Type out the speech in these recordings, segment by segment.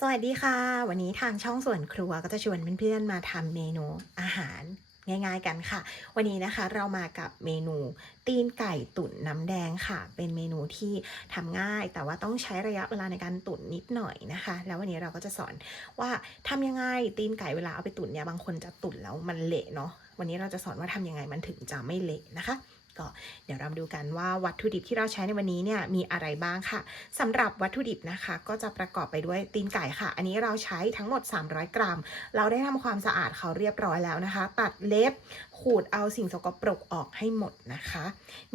สวัสดีค่ะ วันนี้ทางช่องส่วนครัวก็จะชวนเพื่อนๆมาทำเมนูอาหารง่ายๆกันค่ะ วันนี้นะคะเรามากับเมนูตีนไก่ตุ๋นน้ำแดงค่ะ เป็นเมนูที่ทำง่าย แต่ว่าต้องใช้ระยะเวลาในการตุ๋นนิดหน่อยนะคะ แล้ววันนี้เราก็จะสอนว่าทำยังไงตีนไก่เวลาเอาไปตุ๋นเนี่ยบางคนจะตุ๋นแล้วมันเละเนาะวันนี้เราจะสอนว่าทำยังไงมันถึงจะไม่เละนะคะ ก็เดี๋ยวเราดูกันว่าวัตถุดิบที่เราใช้ในวันนี้เนี่ยมีอะไรบ้างค่ะสำหรับวัตถุดิบนะคะ ก็จะประกอบไปด้วยตีนไก่ค่ะ อันนี้เราใช้ทั้งหมด 300 กรัม เราได้ทำความสะอาดเขาเรียบร้อยแล้วนะคะ ตัดเล็บขูดเอาสิ่งสกปรกออกให้หมดนะคะ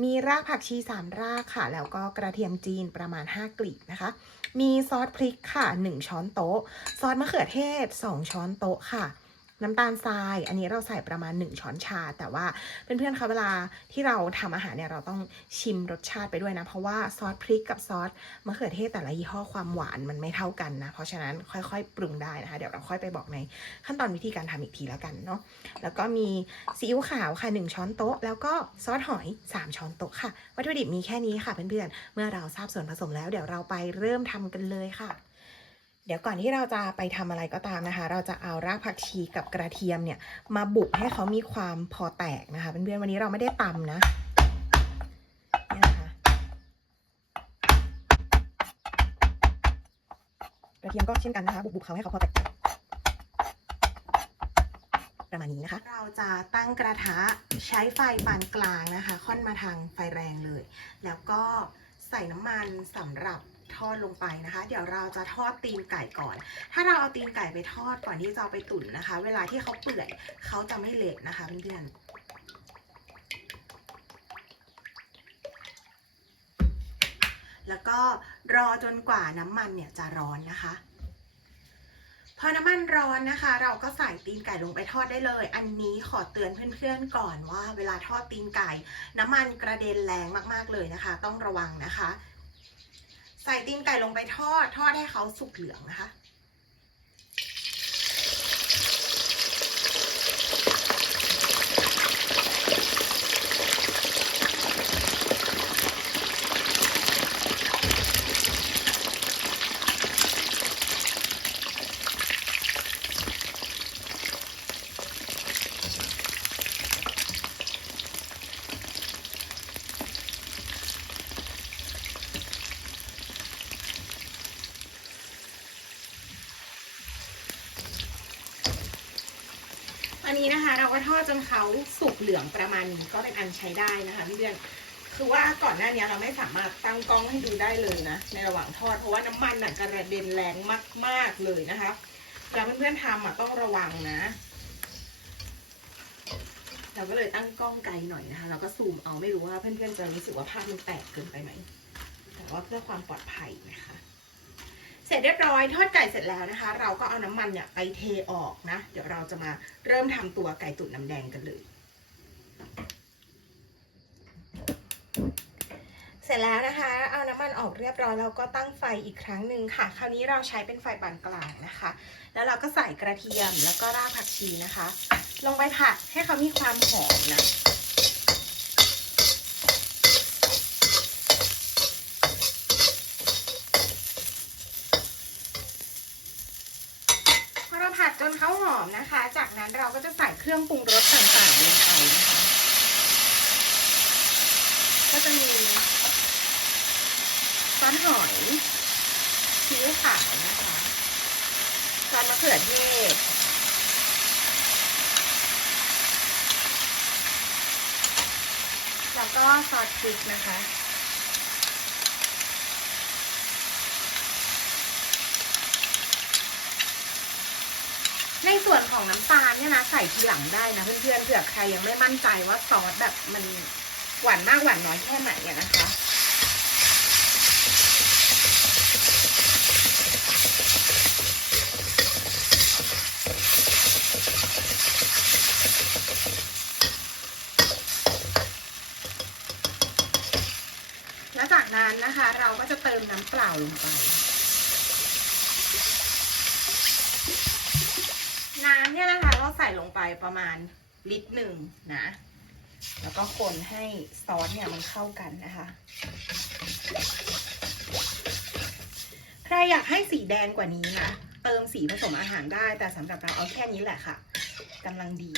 มีรากผักชี 3 รากค่ะ แล้วก็กระเทียมจีนประมาณ 5 กลีบนะคะ มีซอสพริกค่ะ 1 ช้อนโต๊ะ ซอสมะเขือเทศ 2 ช้อนโต๊ะค่ะ น้ำตาลทราย อันนี้เราใส่ประมาณ 1 ช้อนชา แต่ว่าเพื่อนๆคะเวลาที่เราทำอาหารเนี่ยเราต้องชิมรสชาติไปด้วยนะ เพราะว่าซอสพริกกับซอสมะเขือเทศแต่ละยี่ห้อความหวานมันไม่เท่ากันนะ เพราะฉะนั้นค่อยๆ ปรุงได้นะคะ เดี๋ยวเราค่อยไปบอกในขั้นตอนวิธีการทำอีกทีแล้วกันเนาะ แล้วก็มีซีอิ๊วขาวค่ะ 1 ช้อนโต๊ะ แล้วก็ซอสหอย 3 ช้อนโต๊ะค่ะ วัตถุดิบมีแค่นี้ค่ะเพื่อนๆ เมื่อเราทราบส่วนผสมแล้วเดี๋ยวเราไปเริ่มทำกันเลยค่ะ ดี๋ยวก่อนที่เราจะไปทำอะไรก็ตามนะคะ เราจะเอารากผักชีกับกระเทียมเนี่ยมาบุกให้เขามีความพอแตกนะคะเพื่อนๆวันนี้เราไม่ได้ตำนะนี่นะคะกระเทียมก็เช่นกันนะคะ บุกๆเขาให้เขาพอแตกประมาณนี้นะคะ เราจะตั้งกระทะใช้ไฟปานกลางนะคะ ค่อนมาทางไฟแรงเลย แล้วก็ใส่น้ำมันสำหรับ ทอดลงไปนะคะ เดี๋ยวเราจะทอดตีนไก่ก่อน ถ้าเราเอาตีนไก่ไปทอดก่อนที่จะเอาไปตุ๋นนะคะ เวลาที่เขาเปื่อยเขาจะไม่เละนะคะเพื่อนแล้วก็รอจนกว่าน้ำมันเนี่ยจะร้อนนะคะ พอน้ำมันร้อนนะคะ เราก็ใส่ตีนไก่ลงไปทอดได้เลย อันนี้ขอเตือนเพื่อนๆก่อนว่า เวลาทอดตีนไก่ น้ำมันกระเด็นแรงมากๆเลยนะคะ ต้องระวังนะคะ ใส่ตีนไก่ลงไปทอด ทอดให้เขาสุกเหลืองนะคะ อันนี้นะคะ เราก็ทอดจนเขาสุกเหลืองประมาณนี้ก็เป็นอันใช้ได้นะคะพี่เดือนคือว่าก่อนหน้านี้เราไม่สามารถตั้งกล้องให้ดูได้เลยนะ ในระหว่างทอดเพราะว่าน้ำมันน่ะกระเด็นแรงมากๆเลยนะคะแล้วเพื่อนๆทำอะต้องระวังนะ เราก็เลยตั้งกล้องไกลหน่อยนะคะเราก็ซูมเอาไม่รู้ว่าเพื่อนๆจะรู้สึกว่าภาพมันแตกเกินไปไหมแต่ว่าเพื่อความปลอดภัยนะคะ เสร็จเรียบร้อยทอดไก่เสร็จแล้วนะคะ เราก็เอาน้ำมันเนี่ยไปเทออกนะ เดี๋ยวเราจะมาเริ่มทำตัวไก่ตุ๋นน้ำแดงกันเลย เสร็จแล้วนะคะ เอาน้ำมันออกเรียบร้อยแล้วก็ตั้งไฟอีกครั้งหนึ่งค่ะ คราวนี้เราใช้เป็นไฟปานกลางนะคะ แล้วเราก็ใส่กระเทียมแล้วก็รากผักชีนะคะ ลงไปผัดให้เขามีความหอมนะ พอเราผัดจนเขาหอมนะคะ จากนั้นเราก็จะใส่เครื่องปรุงรสต่างๆลงไปนะคะ ก็จะมีซอสหอยซีอิ๊วขาวนะคะซอสมะเขือเทศแล้วก็ซอสพริกนะคะ ส่วนของน้ำตาลเนี่ยนะใส่ทีหลังได้นะเพื่อนๆเผื่อใครยังไม่มั่นใจว่าซอสแบบมันหวานมากหวานน้อยแค่ไหนอะนะคะแล้วจากนั้นนะคะ เราก็จะเติมน้ำเปล่าลงไป น้ำ เนี่ยนะคะเราใส่ลงไปประมาณลิตรหนึ่งนะ แล้วก็คนให้ซอสเนี่ยมันเข้ากันนะคะ ใครอยากให้สีแดงกว่านี้นะ เติมสีผสมอาหารได้ แต่สำหรับเราเอาแค่นี้แหละค่ะกำลังดี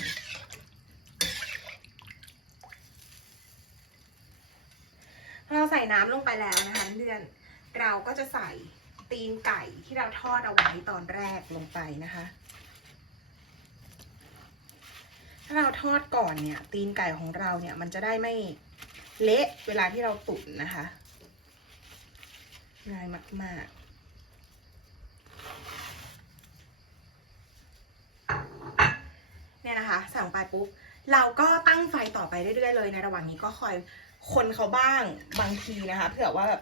เราใส่น้ำลงไปแล้วนะคะเพื่อนเราก็จะใส่ตีนไก่ที่เราทอดเอาไว้ตอนแรกลงไปนะคะาเราทอดก่อนเนี่ย ตีนไก่ของเราเนี่ยมันจะได้ไม่เละเวลาที่เราตุ๋นนะคะง่ายมาก ๆเนี่ยนะคะ สั่งไปปุ๊บ เราก็ตั้งไฟต่อไปเรื่อยๆเลยในระหว่างนี้ก็คอยคนเขาบ้างบางทีนะคะเผื่อว่าแบบ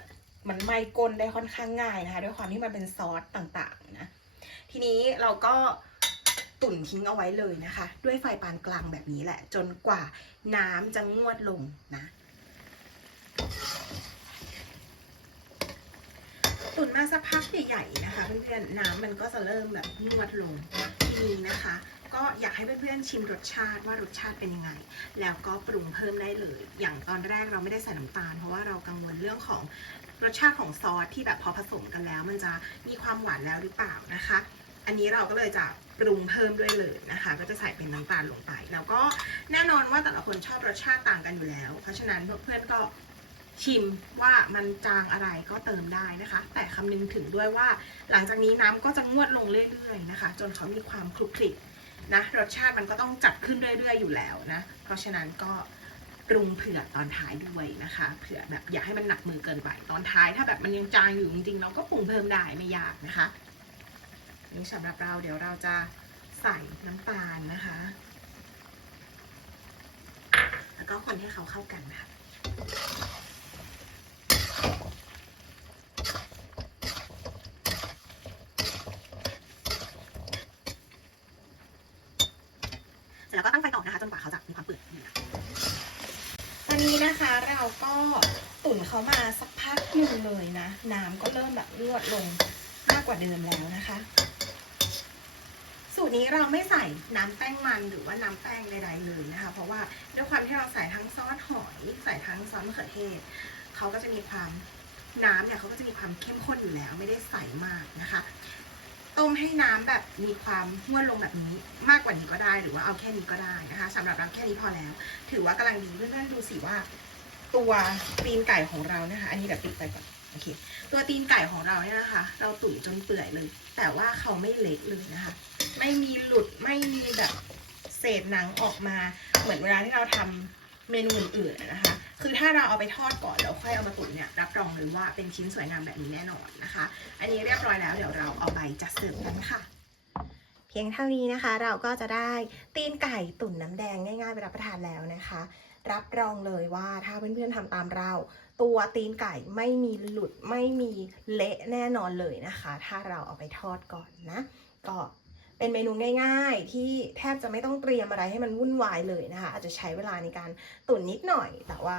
มันไหม้ก้นได้ค่อนข้างง่ายนะคะ ด้วยความที่มันเป็นซอสต่างๆนะ ทีนี้เราก็ ตุ๋นทิ้งเอาไว้เลยนะคะ ด้วยไฟปานกลางแบบนี้แหละ จนกว่าน้ำจะงวดลงนะตุ๋นมาสักพักใหญ่ๆนะคะเพื่อนๆน้ำมันก็จะเริ่มแบบนวดลงทีนี้นะคะ ก็อยากให้เพื่อนๆชิมรสชาติว่ารสชาติเป็นยังไง แล้วก็ปรุงเพิ่มได้เลย อย่างตอนแรกเราไม่ได้ใส่น้ำตาล เพราะว่าเรากังวลเรื่องของรสชาติของซอสที่แบบพอผสมกันแล้ว มันจะมีความหวานแล้วหรือเปล่านะคะ อันนี้เราก็เลยจะปรุงเพิ่มด้วยเลยนะคะ ก็จะใส่เป็นน้ำตาลลงไป แล้วก็แน่นอนว่าแต่ละคนชอบรสชาติต่างกันอยู่แล้ว เพราะฉะนั้นเพื่อนๆก็ชิมว่ามันจางอะไรก็เติมได้นะคะ แต่คำนึงถึงด้วยว่า หลังจากนี้น้ำก็จะงวดลงเรื่อยๆนะคะ จนเขามีความคลุกคลิกนะรสชาติมันก็ต้องจัดขึ้นเรื่อยๆอยู่แล้วนะ เพราะฉะนั้นก็ปรุงเผื่อตอนท้ายด้วยนะคะ เผื่อแบบอย่าให้มันหนักมือเกินไป ตอนท้ายถ้าแบบมันยังจางอยู่จริงๆเราก็ปรุงเพิ่มได้ไม่ยากนะคะ นี่สำหรับเราเดี๋ยวเราจะใส่น้ำตาลนะคะ แล้วก็คนให้เขาเข้ากันค่ะเสร็จแล้วก็ตั้งไฟต่อนะคะ จนกว่าเขาจะมีความเปื่อยนะคะตอนนี้นะคะเราก็ตุ๋นเขามาสักพักหนึ่งเลยนะ น้ำก็เริ่มแบบรวดลงมากกว่าเดิมแล้วนะคะ สูตรนี้เราไม่ใส่น้ำแป้งมันหรือว่าน้ำแป้งใดๆเลยนะคะ เพราะว่าด้วยความที่เราใส่ทั้งซอสหอยใส่ทั้งซอสมะเขือเทศเขาก็จะมีความน้ำเนี่ยเขาก็จะมีความเข้มข้นอยู่แล้ว ไม่ได้ใส่มากนะคะ ต้มให้น้ำแบบมีความนวดลงแบบนี้มากกว่านี้ก็ได้ หรือว่าเอาแค่นี้ก็ได้นะคะสำหรับเราแค่นี้พอแล้ว ถือว่ากำลังดีเพื่อนๆดูสิว่า ตัวตีนไก่ของเรานะคะ อันนี้เดี๋ยวปิดไปก่อนโอเค ตัวตีนไก่ของเราเนี่ยนะคะ เราตุ๋นจนเปื่อยเลย แต่ว่าเขาไม่เละเลยนะคะ ไม่มีหลุดไม่มีแบบเศษหนังออกมาเหมือนเวลาที่เราทำเมนูอื่นๆนะคะ คือถ้าเราเอาไปทอดก่อนแล้วค่อยเอามาตุ๋นเนี่ยรับรองเลยว่าเป็นชิ้นสวยงามแบบนี้แน่นอนนะคะ อันนี้เรียบร้อยแล้วเดี๋ยวเราเอาไปจัดเสิร์ฟกันค่ะ เพียงเท่านี้นะคะ เราก็จะได้ตีนไก่ตุ๋นน้ำแดงง่ายๆไปรับประทานแล้วนะคะ รับรองเลยว่าถ้าเพื่อนๆทำตามเรา ตัวตีนไก่ไม่มีหลุดไม่มีเละแน่นอนเลยนะคะ ถ้าเราเอาไปทอดก่อนนะ ก็ เป็นเมนูง่าย ๆ ที่แทบจะไม่ต้องเตรียมอะไรให้มันวุ่นวายเลยนะคะ อาจจะใช้เวลาในการตุ๋นนิดหน่อย แต่ว่า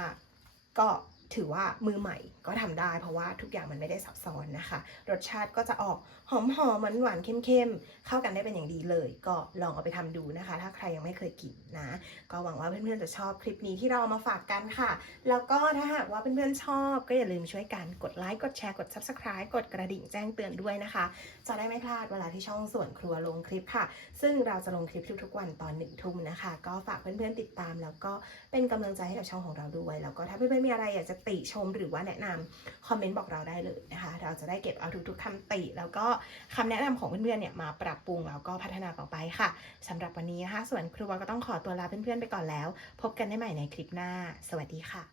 ก็ ถือว่ามือใหม่ก็ทำได้ เพราะว่าทุกอย่างมันไม่ได้ซับซ้อนนะคะ รสชาติก็จะออกหอมหอมหวานหวานเข้มๆเข้ากันได้เป็นอย่างดีเลย ก็ลองเอาไปทำดูนะคะ ถ้าใครยังไม่เคยกินนะ ก็หวังว่าเพื่อนๆจะชอบคลิปนี้ที่เราเอามาฝากกันค่ะ แล้วก็ถ้าหากว่าเพื่อนๆชอบก็อย่าลืมช่วยกันกดไลค์กดแชร์กด subscribe กดกระดิ่งแจ้งเตือนด้วยนะคะ จะได้ไม่พลาดเวลาที่ช่องส่วนครัวลงคลิปค่ะ ซึ่งเราจะลงคลิปทุกๆวันตอนหนึ่งทุ่มนะคะ ก็ฝากเพื่อนๆติดตาม แล้วก็เป็นกำลังใจให้กับช่องของเราด้วย แล้วก็ถ้าเพื่อนๆมีอะไรอยากจะติชมหรือว่าแนะนำคอมเมนต์บอกเราได้เลยนะคะ เราจะได้เก็บเอาทุกๆคำติ แล้วก็คำแนะนำของเพื่อนๆเนี่ยมาปรับปรุงแล้วก็พัฒนาต่อไปค่ะสำหรับวันนี้นะคะส่วนครัวก็ต้องขอตัวลาเพื่อนๆไปก่อนแล้ว พบกันได้ใหม่ในคลิปหน้า สวัสดีค่ะ